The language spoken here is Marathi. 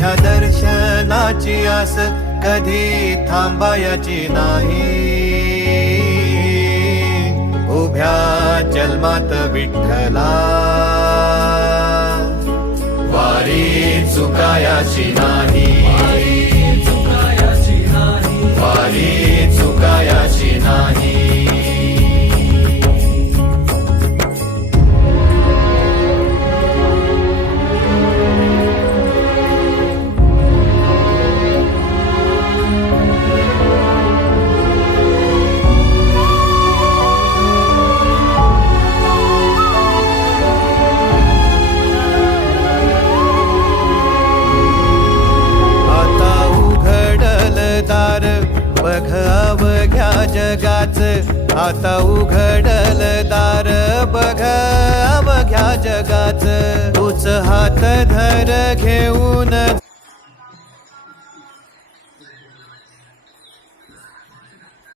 तुझ्या दर्शनाची आस कधी थांबायची नाही. उभ्या जन्मात विठ्ठला वारी चुकायाची नाही. वारी चुकायाची नाही. बघ अवघ्या जगाच, आता उघडल दार बघ अवघ्या जगाच. तूच हात धर घेऊन